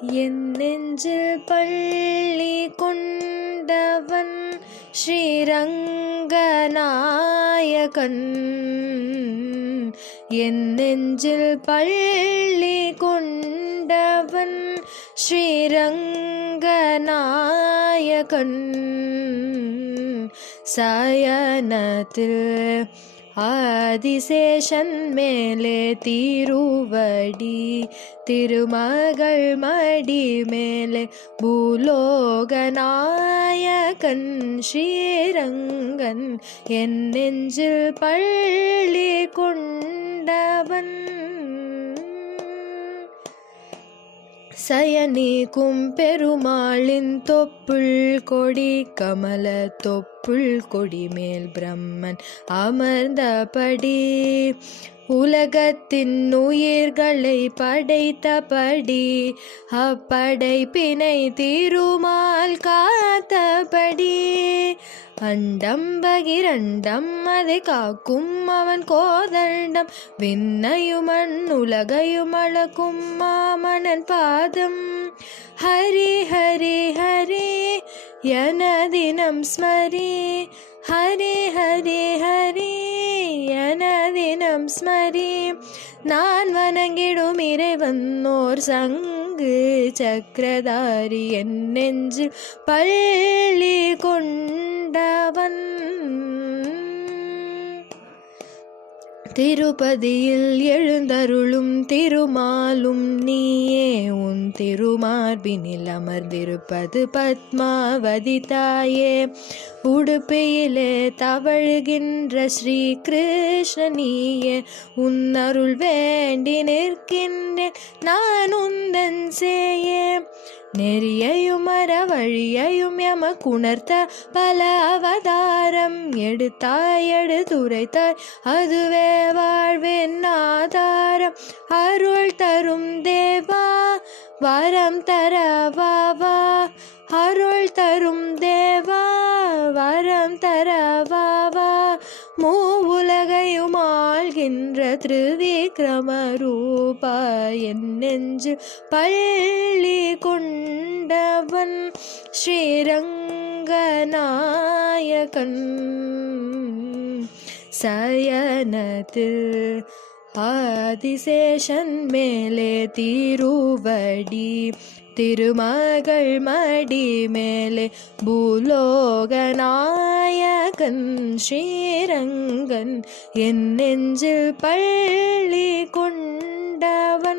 என் நெஞ்சில் பள்ளி கொண்டவன் ஸ்ரீரங்கநாயகன். என் நெஞ்சில் பள்ளி கொண்டவன் ஸ்ரீரங்கநாயகன். சயனத்தில் ஆதிசேஷன் மேலே திருவடி, திருமகள் மடி மேலே பூலோகநாயகன் ஸ்ரீரங்கன். என் நெஞ்சில் பள்ளி கொண்டவன். சயனிக்கும் பெருமாளின் தொப்புள் கொடி, கமல தொப்புள் கொடி மேல் பிரம்மன் அமர்ந்தபடி, உலகத்தின் உயிர்களை படைத்தபடி, அப்படைப்பினை திருமால் காத்தபடி, அண்டம் பகிரண்டம் அதை காக்கும் அவன் கோதண்டம், விண்ணையும் மண்ணுலகையும் அளக்கும் மாமனன் பாதம். ஹரி ஹரி ஹரி என தினம் ஸ்மரி, ஹரி ஹரி ஹரி என தினம் ஸ்மரி. நான் வணங்கிடும் இறைவன் ஓர் சங்கு சக்கரதாரி, என் நெஞ்சில் பள்ளி கொண்டவன். திருப்பதியில் எழுந்தருளும் திருமாலும் நீயே, உன் திருமார்பினில் அமர்ந்திருப்பது பத்மாவதி தாயே. உடுப்பியிலே தவழ்கின்ற ஸ்ரீ கிருஷ்ணனியே, உன் அருள் வேண்டி நிற்கின்றேன் நான் உந்தன் சேயே. நெறியையும் அறவழியையும் எமக்குணர்த்த பல அவதாரம் எடுத்தாய் எடுத்துரைத்தாய், அதுவே வாழ்வின் ஆதாரம். அருள் தரும் தேவா வரம் தரவாவா, அருள் தரும் தேவா வரம் தரவாவா. மூவுலகையும் ஆள்கின்ற திருவிக்ரம ரூபா, என் நெஞ்சு பள்ளி கொண்டவன் ஸ்ரீரங்கநாயகன். சயனத்தில் ஆதிசேஷன் மேலே திருவடி, திருமகள் மடி மேலே பூலோகநாயகன் ஸ்ரீரங்கன். என் நெஞ்சில் பள்ளி கொண்டவன்.